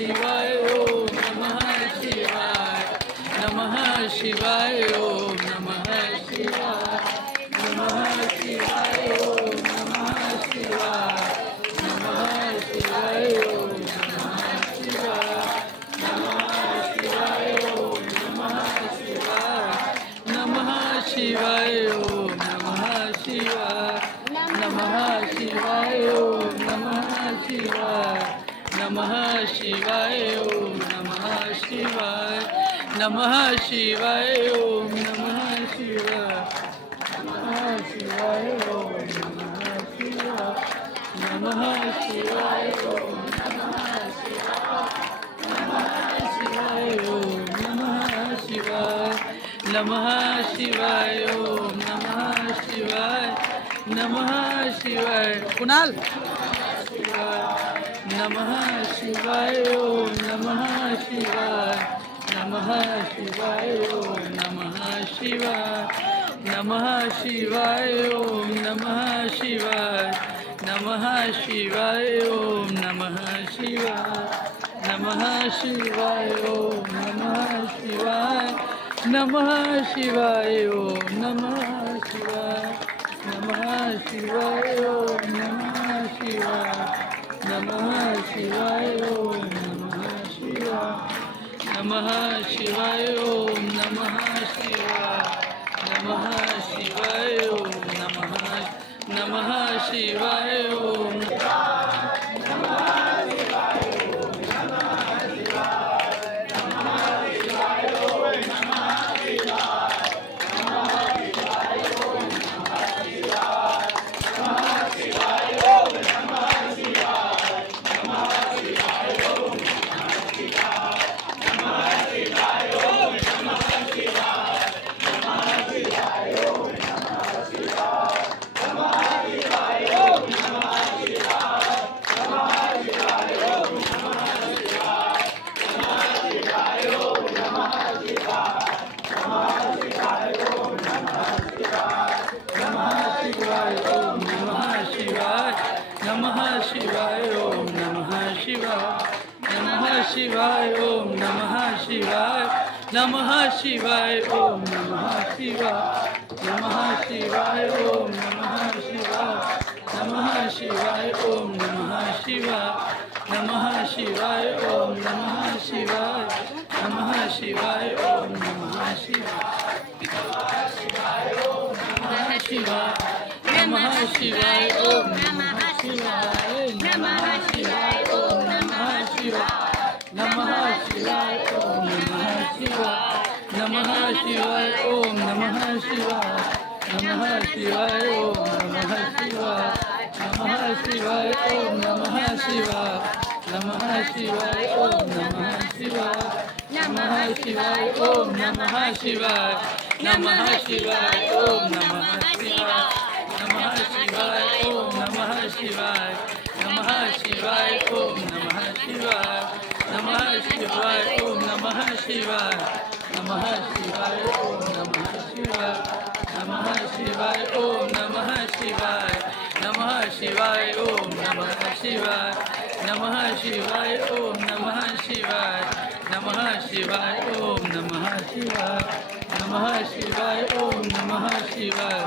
शिवाय ओम नमः शिवाय नमः शिवाय ओम नमः शिवाय नमः शिवाय ओम नमः शिवाय नमः शिवाय ओम नमः शिवाय नमः शिवाय ओम नमः शिवाय नमः शिवाय ओम नमः शिवाय नमः शिवाय ओम नमः शिवाय नमः शिवाय ओम नमः शिवाय नमः शिवाय ओम नमः शिवाय नमः शिवाय ओम नमः शिवाय नमः शिवाय ओम नमः शिवाय ओम नमः शिवाय नमः शिवाय ओम नमः शिवाय नमः शिवाय कुणाल नमः शिवाय ओम नमः शिवाय नमः शिवाय ओम नमः शिवाय नमः शिवाय ओम नमः शिवाय नमः शिवाय ओम नमः शिवाय नमः शिवाय ओम नमः शिवाय नमः शिवाय ओम नमः शिवाय नमः शिवाय ओम नमः शिवाय नमः शिवाय ओम नमः शिवाय नमः शिवाय ओम नमः शिवाय नमः शिवाय ओम नमः शिवाय ओम नमः शिवाय ओम नमः शिवाय नमः शिवाय ओम नमः शिवाय नमः शिवाय ओम नमः शिवाय नमः शिवाय ओम नमः शिवाय नमः शिवाय ओम नमः शिवाय नमः शिवाय ओम नमः शिवाय नमः शिवाय ओम नमः शिवाय नमः शिवाय नमः शिवाय ओम नमः शिवाय नमः शिवाय ओम नमः शिवाय नमः शिवाय ओम नमः शिवाय नमः शिवाय ओम नमः शिवाय नमः शिवाय ओम नमः शिवाय नमः शिवाय ओम नमः शिवाय नमः शिवाय ओम नमः शिवाय नमः शिवाय ओम नमः शिवाय नमः शिवाय ओम नमः शिवाय नमः शिवाय ओम नमः शिवाय नमः शिवाय ओम नमः शिवाय नमः शिवाय ओम नमः शिवाय नमः शिवाय ओम नमः शिवाय नमः शिवाय ओम नमः शिवाय नमः शिवाय ओम नमः शिवाय नमः शिवाय ओम नमः शिवाय नमः शिवाय ओम नमः शिवाय नमः शिवाय ओम नमः शिवाय